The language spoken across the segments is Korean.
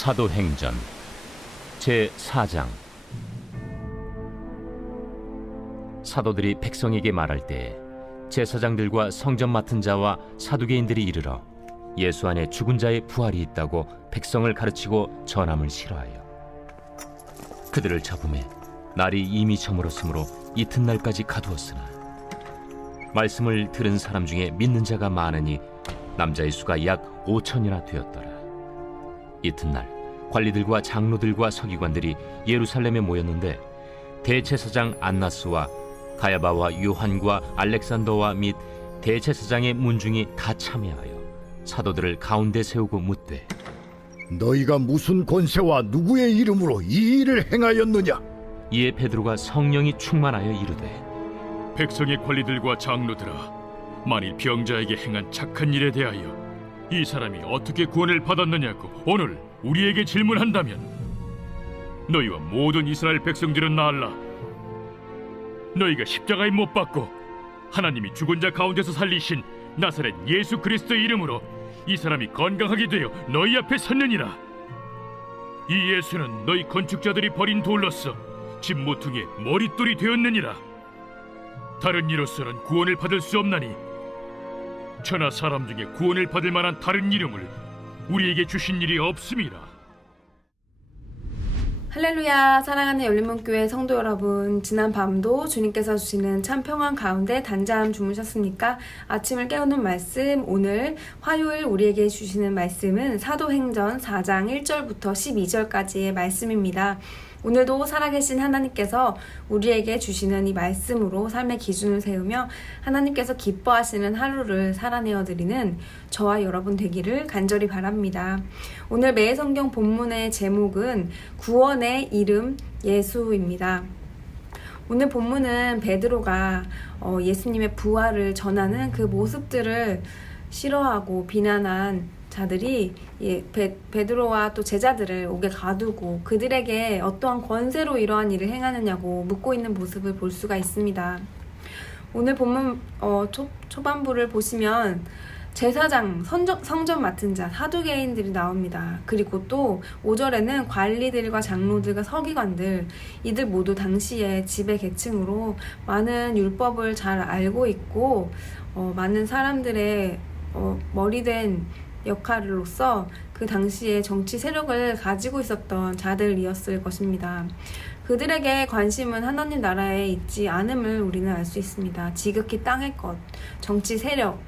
사도행전 제4장. 사도들이 백성에게 말할 때 제사장들과 성전 맡은 자와 사두개인들이 이르러 예수 안에 죽은 자의 부활이 있다고 백성을 가르치고 전함을 싫어하여 그들을 잡음에 날이 이미 저물었으므로 이튿날까지 가두었으나 말씀을 들은 사람 중에 믿는 자가 많으니 남자의 수가 약 5천이나 되었더라. 이튿날 관리들과 장로들과 서기관들이 예루살렘에 모였는데 대제사장 안나스와 가야바와 요한과 알렉산더와 및 대제사장의 문중이 다 참여하여 사도들을 가운데 세우고 묻되, 너희가 무슨 권세와 누구의 이름으로 이 일을 행하였느냐? 이에 베드로가 성령이 충만하여 이르되, 백성의 관리들과 장로들아, 만일 병자에게 행한 착한 일에 대하여 이 사람이 어떻게 구원을 받았느냐고 오늘 우리에게 질문한다면 너희와 모든 이스라엘 백성들은 알라. 너희가 십자가에 못 박고 하나님이 죽은 자 가운데서 살리신 나사렛 예수 그리스도의 이름으로 이 사람이 건강하게 되어 너희 앞에 섰느니라. 이 예수는 너희 건축자들이 버린 돌로서 집 모퉁이의 머릿돌이 되었느니라. 다른 이로서는 구원을 받을 수 없나니 천하 사람 중에 구원을 받을 만한 다른 이름을 우리에게 주신 일이 없음이라. 할렐루야. 사랑하는 열린문교회 성도 여러분, 지난 밤도 주님께서 주시는 참 평안 가운데 단잠 주무셨습니까? 아침을 깨우는 말씀, 오늘 화요일 우리에게 주시는 말씀은 사도행전 4장 1절부터 12절까지의 말씀입니다. 오늘도 살아계신 하나님께서 우리에게 주시는 이 말씀으로 삶의 기준을 세우며 하나님께서 기뻐하시는 하루를 살아내어드리는 저와 여러분 되기를 간절히 바랍니다. 오늘 매일 성경 본문의 제목은 구원의 이름 예수입니다. 오늘 본문은 베드로가 예수님의 부활을 전하는 그 모습들을 싫어하고 비난한 자들이 베드로와 또 제자들을 옥에 가두고 그들에게 어떠한 권세로 이러한 일을 행하느냐고 묻고 있는 모습을 볼 수가 있습니다. 오늘 본문 초반부를 보시면 제사장, 성전 맡은 자, 사두개인들이 나옵니다. 그리고 또 5절에는 관리들과 장로들과 서기관들, 이들 모두 당시에 지배 계층으로 많은 율법을 잘 알고 있고 많은 사람들의 머리된 역할로서 그 당시에 정치 세력을 가지고 있었던 자들이었을 것입니다. 그들에게 관심은 하나님 나라에 있지 않음을 우리는 알 수 있습니다. 지극히 땅의 것, 정치 세력.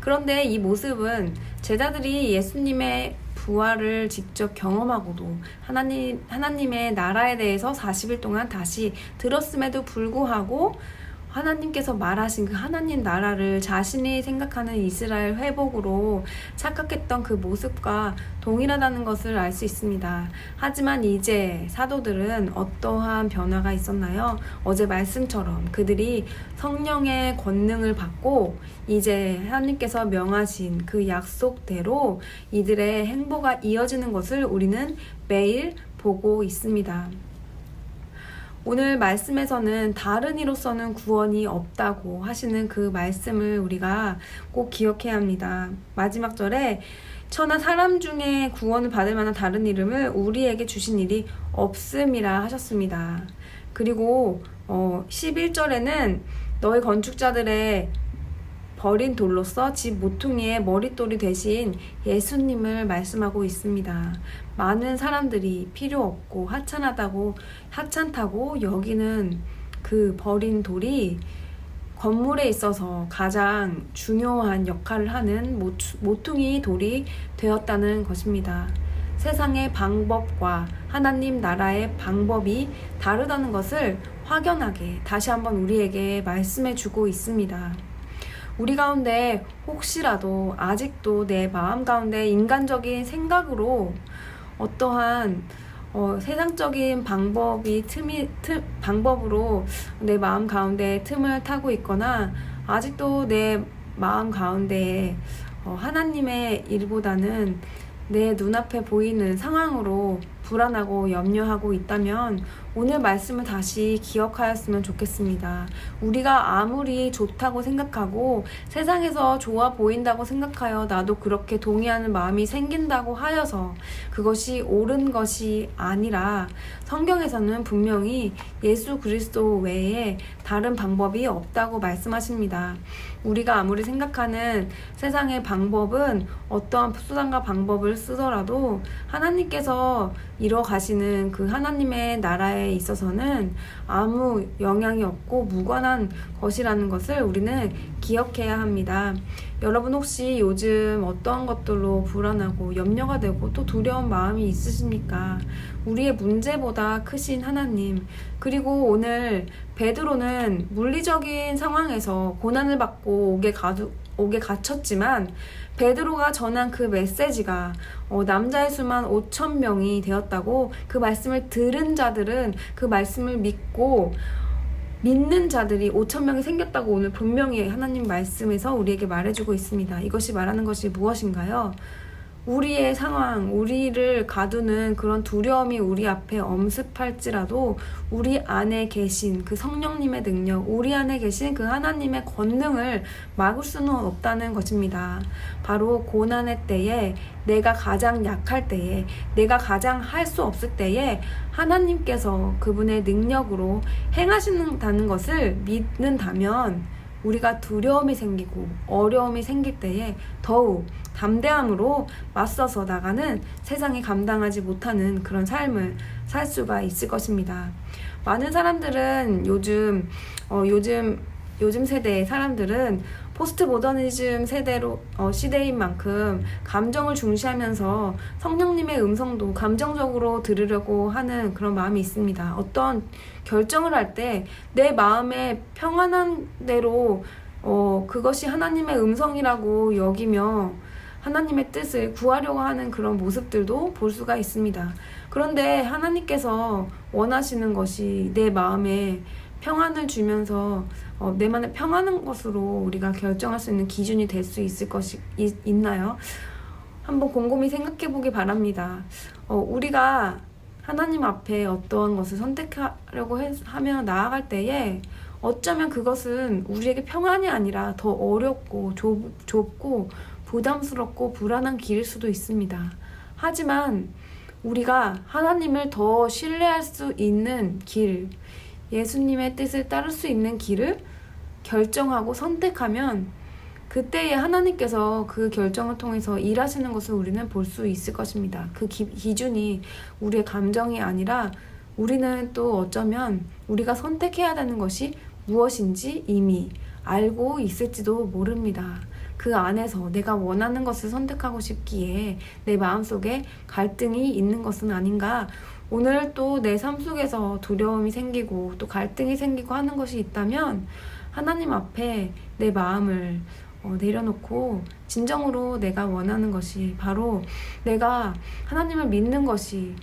그런데 이 모습은 제자들이 예수님의 부활을 직접 경험하고도 하나님의 나라에 대해서 40일 동안 다시 들었음에도 불구하고 하나님께서 말하신 그 하나님 나라를 자신이 생각하는 이스라엘 회복으로 착각했던 그 모습과 동일하다는 것을 알 수 있습니다. 하지만 이제 사도들은 어떠한 변화가 있었나요? 어제 말씀처럼 그들이 성령의 권능을 받고 이제 하나님께서 명하신 그 약속대로 이들의 행보가 이어지는 것을 우리는 매일 보고 있습니다. 오늘 말씀에서는 다른 이로서는 구원이 없다고 하시는 그 말씀을 우리가 꼭 기억해야 합니다. 마지막 절에 천하 사람 중에 구원을 받을 만한 다른 이름을 우리에게 주신 일이 없음이라 하셨습니다. 그리고 11절에는 너희 건축자들의 버린 돌로서 집 모퉁이의 머릿돌이 되신 예수님을 말씀하고 있습니다. 많은 사람들이 필요 없고 하찮다고 여기는 그 버린 돌이 건물에 있어서 가장 중요한 역할을 하는 모퉁이 돌이 되었다는 것입니다. 세상의 방법과 하나님 나라의 방법이 다르다는 것을 확연하게 다시 한번 우리에게 말씀해 주고 있습니다. 우리 가운데 혹시라도 아직도 내 마음 가운데 인간적인 생각으로 어떠한 세상적인 방법으로 내 마음 가운데 틈을 타고 있거나 아직도 내 마음 가운데 하나님의 일보다는 내 눈앞에 보이는 상황으로 불안하고 염려하고 있다면 오늘 말씀을 다시 기억하였으면 좋겠습니다. 우리가 아무리 좋다고 생각하고 세상에서 좋아 보인다고 생각하여 나도 그렇게 동의하는 마음이 생긴다고 하여서 그것이 옳은 것이 아니라 성경에서는 분명히 예수 그리스도 외에 다른 방법이 없다고 말씀하십니다. 우리가 아무리 생각하는 세상의 방법은 어떠한 수단과 방법을 쓰더라도 하나님께서 이뤄가시는 그 하나님의 나라에 있어서는 아무 영향이 없고 무관한 것이라는 것을 우리는 기억해야 합니다. 여러분 혹시 요즘 어떠한 것들로 불안하고 염려가 되고 또 두려운 마음이 있으십니까? 우리의 문제보다 크신 하나님, 그리고 오늘 베드로는 물리적인 상황에서 고난을 받고 옥에 갇혔지만 베드로가 전한 그 메시지가 남자의 수만 5,000명이 되었다고, 그 말씀을 들은 자들은 그 말씀을 믿는 자들이 5,000명이 생겼다고 오늘 분명히 하나님 말씀에서 우리에게 말해주고 있습니다. 이것이 말하는 것이 무엇인가요? 우리의 상황, 우리를 가두는 그런 두려움이 우리 앞에 엄습할지라도 우리 안에 계신 그 성령님의 능력, 우리 안에 계신 그 하나님의 권능을 막을 수는 없다는 것입니다. 바로 고난의 때에, 내가 가장 약할 때에, 내가 가장 할 수 없을 때에 하나님께서 그분의 능력으로 행하신다는 것을 믿는다면 우리가 두려움이 생기고 어려움이 생길 때에 더욱 담대함으로 맞서서 나가는, 세상이 감당하지 못하는 그런 삶을 살 수가 있을 것입니다. 많은 사람들은 요즘 세대의 사람들은 포스트 모더니즘 시대인 만큼 감정을 중시하면서 성령님의 음성도 감정적으로 들으려고 하는 그런 마음이 있습니다. 어떤 결정을 할 때 내 마음에 평안한 대로 그것이 하나님의 음성이라고 여기며 하나님의 뜻을 구하려고 하는 그런 모습들도 볼 수가 있습니다. 그런데 하나님께서 원하시는 것이 내 마음에 평안을 주면서 내 마음에 평안한 것으로 우리가 결정할 수 있는 기준이 될 수 있을 것이 있나요? 한번 곰곰이 생각해 보기 바랍니다. 우리가 하나님 앞에 어떠한 것을 선택하려고 하며 나아갈 때에 어쩌면 그것은 우리에게 평안이 아니라 더 어렵고 좁고 부담스럽고 불안한 길일 수도 있습니다. 하지만 우리가 하나님을 더 신뢰할 수 있는 길, 예수님의 뜻을 따를 수 있는 길을 결정하고 선택하면 그때에 하나님께서 그 결정을 통해서 일하시는 것을 우리는 볼 수 있을 것입니다. 그 기준이 우리의 감정이 아니라 우리는 또 어쩌면 우리가 선택해야 되는 것이 무엇인지 이미 알고 있을지도 모릅니다. 그 안에서 내가 원하는 것을 선택하고 싶기에 내 마음속에 갈등이 있는 것은 아닌가. 오늘 또 내 삶 속에서 두려움이 생기고 또 갈등이 생기고 하는 것이 있다면 하나님 앞에 내 마음을 내려놓고 진정으로 내가 원하는 것이 바로 내가 하나님을 믿는 것이,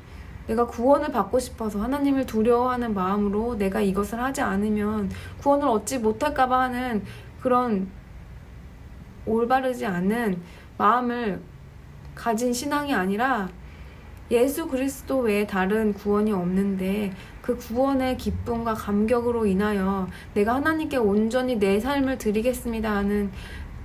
내가 구원을 받고 싶어서 하나님을 두려워하는 마음으로 내가 이것을 하지 않으면 구원을 얻지 못할까 봐 하는 그런 올바르지 않은 마음을 가진 신앙이 아니라 예수 그리스도 외에 다른 구원이 없는데 그 구원의 기쁨과 감격으로 인하여 내가 하나님께 온전히 내 삶을 드리겠습니다 하는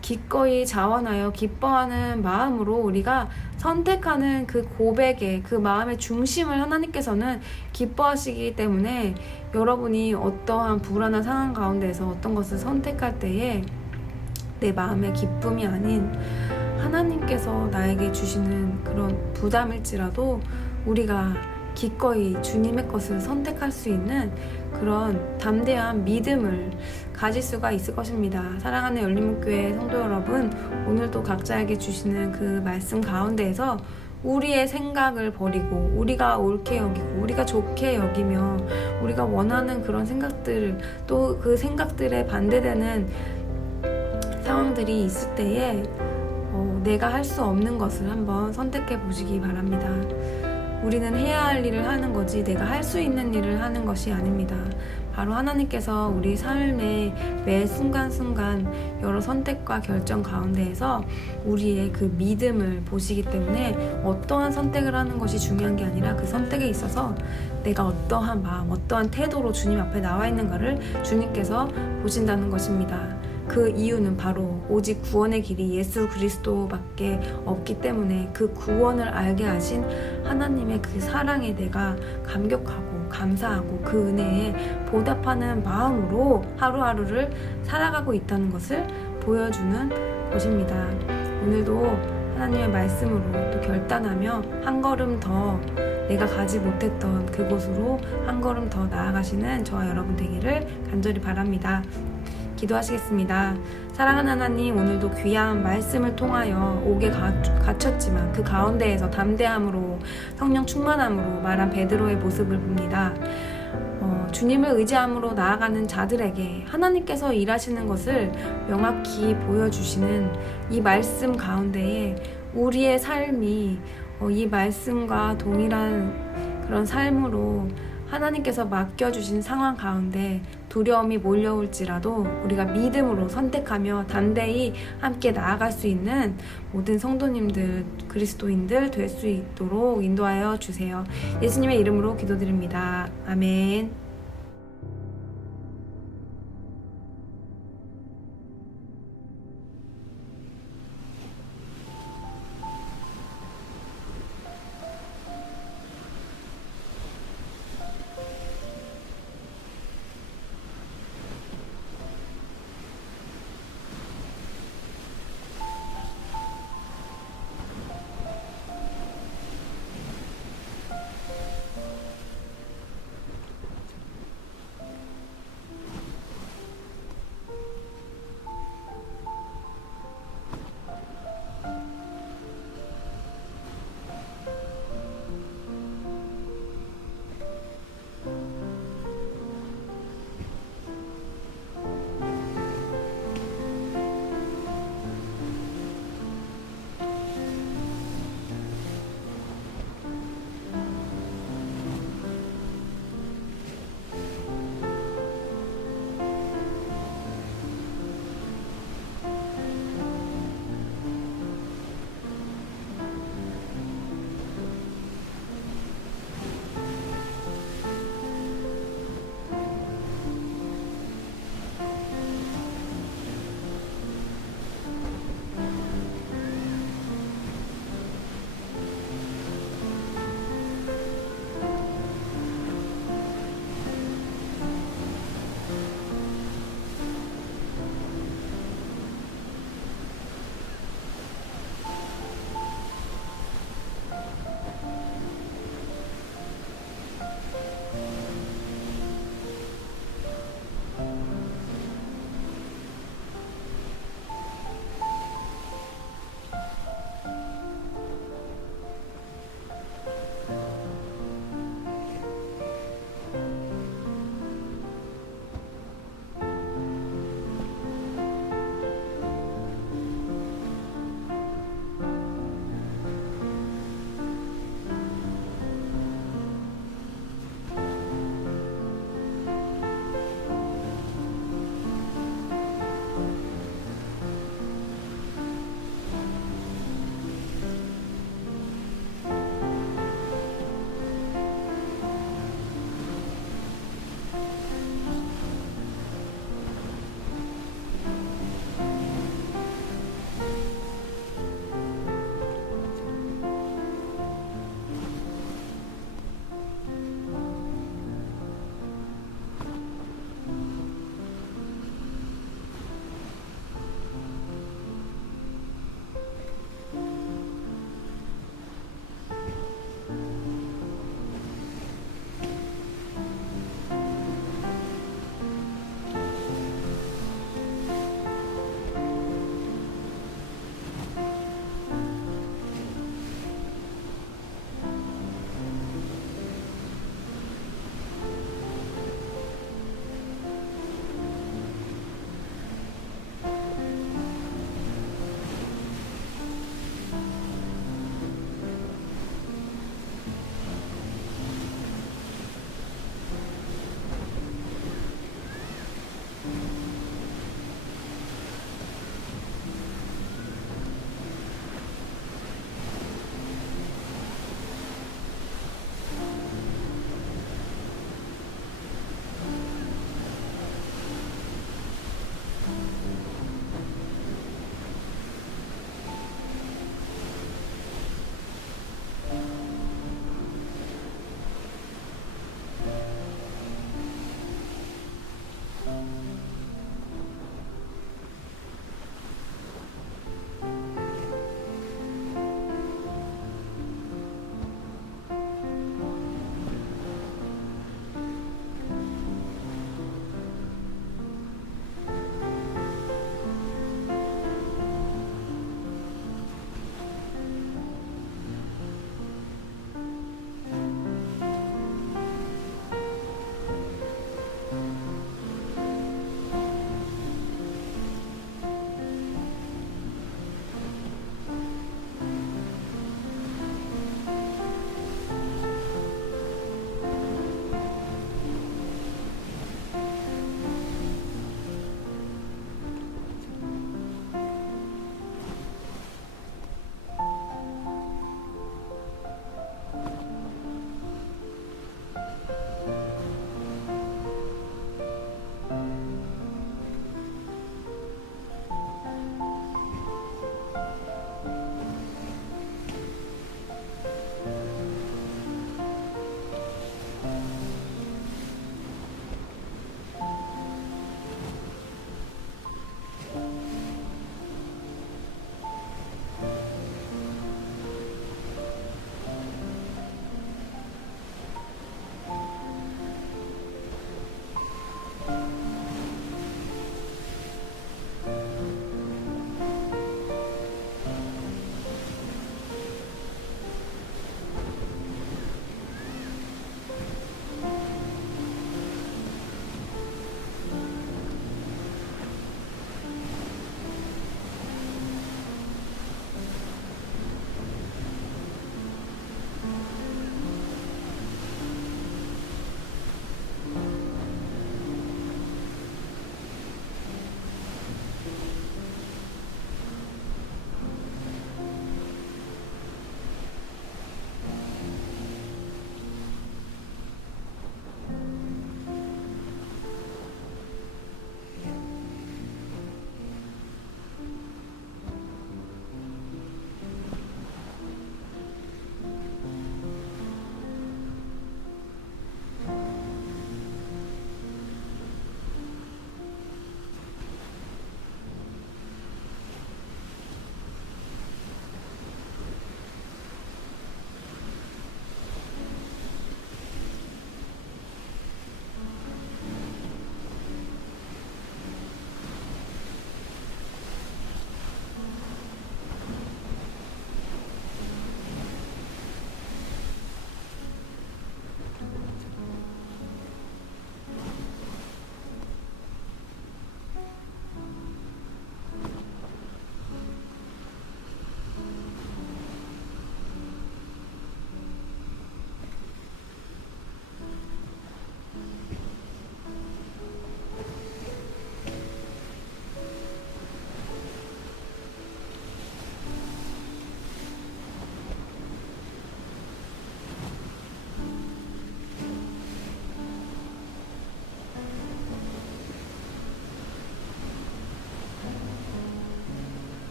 기꺼이 자원하여 기뻐하는 마음으로 우리가 선택하는 그 고백의 그 마음의 중심을 하나님께서는 기뻐하시기 때문에 여러분이 어떠한 불안한 상황 가운데서 어떤 것을 선택할 때에 내 마음의 기쁨이 아닌 하나님께서 나에게 주시는 그런 부담일지라도 우리가 기꺼이 주님의 것을 선택할 수 있는 그런 담대한 믿음을 가질 수가 있을 것입니다. 사랑하는 열린문교회 성도 여러분, 오늘도 각자에게 주시는 그 말씀 가운데에서 우리의 생각을 버리고 우리가 옳게 여기고 우리가 좋게 여기며 우리가 원하는 그런 생각들, 또 그 생각들에 반대되는 상황들이 있을 때에 내가 할 수 없는 것을 한번 선택해 보시기 바랍니다. 우리는 해야 할 일을 하는 거지 내가 할 수 있는 일을 하는 것이 아닙니다. 바로 하나님께서 우리 삶의 매 순간순간 여러 선택과 결정 가운데에서 우리의 그 믿음을 보시기 때문에 어떠한 선택을 하는 것이 중요한 게 아니라 그 선택에 있어서 내가 어떠한 마음, 어떠한 태도로 주님 앞에 나와 있는가를 주님께서 보신다는 것입니다. 그 이유는 바로 오직 구원의 길이 예수 그리스도밖에 없기 때문에 그 구원을 알게 하신 하나님의 그 사랑에 내가 감격하고 감사하고 그 은혜에 보답하는 마음으로 하루하루를 살아가고 있다는 것을 보여주는 것입니다. 오늘도 하나님의 말씀으로 또 결단하며 한 걸음 더 내가 가지 못했던 그곳으로 한 걸음 더 나아가시는 저와 여러분 되기를 간절히 바랍니다. 기도하시겠습니다. 사랑하는 하나님, 오늘도 귀한 말씀을 통하여 옥에 갇혔지만 그 가운데에서 담대함으로 성령 충만함으로 말한 베드로의 모습을 봅니다. 주님을 의지함으로 나아가는 자들에게 하나님께서 일하시는 것을 명확히 보여주시는 이 말씀 가운데에 우리의 삶이 이 말씀과 동일한 그런 삶으로 하나님께서 맡겨주신 상황 가운데 두려움이 몰려올지라도 우리가 믿음으로 선택하며 담대히 함께 나아갈 수 있는 모든 성도님들, 그리스도인들 될 수 있도록 인도하여 주세요. 예수님의 이름으로 기도드립니다. 아멘.